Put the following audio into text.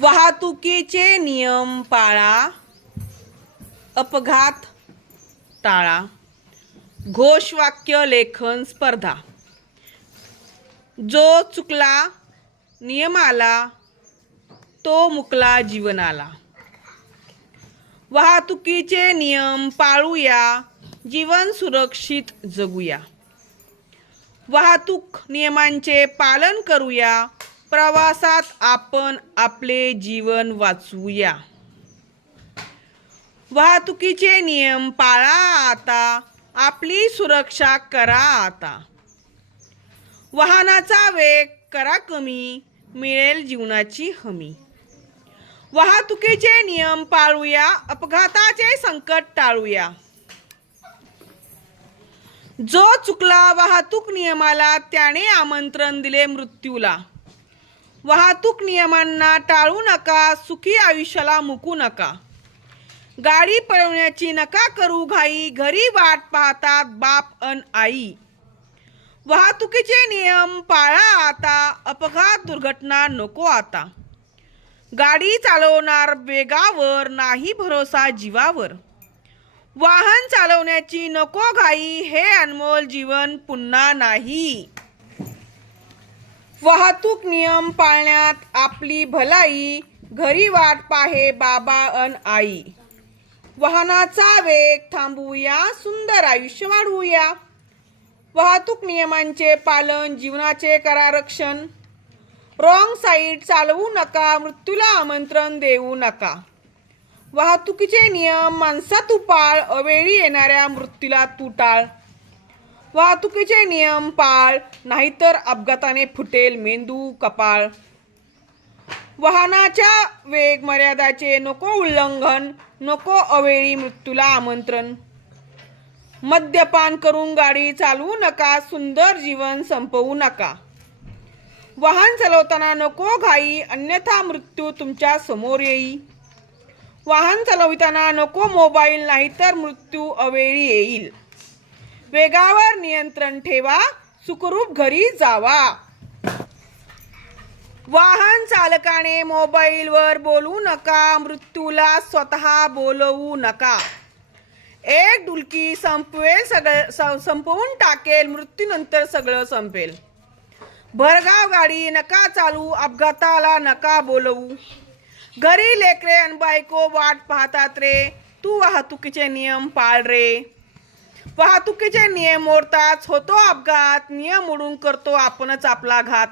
वाहतुकीचे नियम पाळा. अपघात टाळा. घोषवाक्य लेखन स्पर्धा. जो चुकला नियमाला तो मुकला जीवनाला. वाहतुकीचे नियम पाळूया जीवन सुरक्षित जगूया. वाहतूक नियमांचे पालन करूया प्रवासात आपण आपले जीवन वाचवूया. वाहतुकीचे नियम पाळा आता. आपली सुरक्षा करा आता. वाहनाचा वेग करा कमी मिळेल जीवनाची हमी. वाहतुकीचे नियम पाळूया अपघाताचे संकट टाळूया. जो चुकला वाहतूक नियमाला त्याने आमंत्रण दिले मृत्यूला. वाहतूक नियमांना टाळू नका सुखी आयुष्याला मुकू नका. गाडी पळवण्याची नका करू घाई घरी वाट पाहतात बाप अन आई. वाहतुकीचे नियम पाळा आता अपघात दुर्घटना नको आता. गाडी चालवणार वेगावर नाही भरोसा जीवावर. वाहन चालवण्याची नको घाई हे अनमोल जीवन पुन्हा नाही. वाहतूक नियम पाळण्यात आपली भलाई घरी वाट पाहे बाबा अन आई. वाहनाचा वेग थांबवूया सुंदर आयुष्य वाढवूया. वाहतूक नियमांचे पालन जीवनाचे करा रक्षण रॉंग साईड चालवू नका मृत्यूला आमंत्रण देऊ नका. वाहतुकीचे नियम माणसा उपाळ अवेळी येणाऱ्या मृत्यूला तुटाळ. वाहतुकीचे नियम पाळ नाहीतर अपघाताने फुटेल मेंदू कपाळ. वाहनाच्या वेग मर्यादाचे नको उल्लंघन नको अवेळी मृत्यूला आमंत्रण. मद्यपान करून गाडी चालवू नका सुंदर जीवन संपवू नका. वाहन चालवताना नको घाई अन्यथा मृत्यू तुमच्यासमोर येई. वाहन चालविताना नको मोबाईल नाहीतर मृत्यू अवेळी येईल. वेगावर नियंत्रण ठेवा सुखरूप घरी जावा. वाहन चालकाने मोबाईलवर बोलू नका मृत्यूला स्वतः बोलवू नका. एक डुलकी संपवेल सगळं संपवून टाकेल मृत्यूनंतर सगळं संपेल. भरगाव गाडी नका चालू अपघाताला नका बोलवू. घरी लेकरे आणि बायको वाट पाहतात रे तू वाहतुकीचे नियम पाळ रे. वाहतुकीचे नियम मोडताच होतो अपघात. नियम मोडून करतो आपणच आपला घात.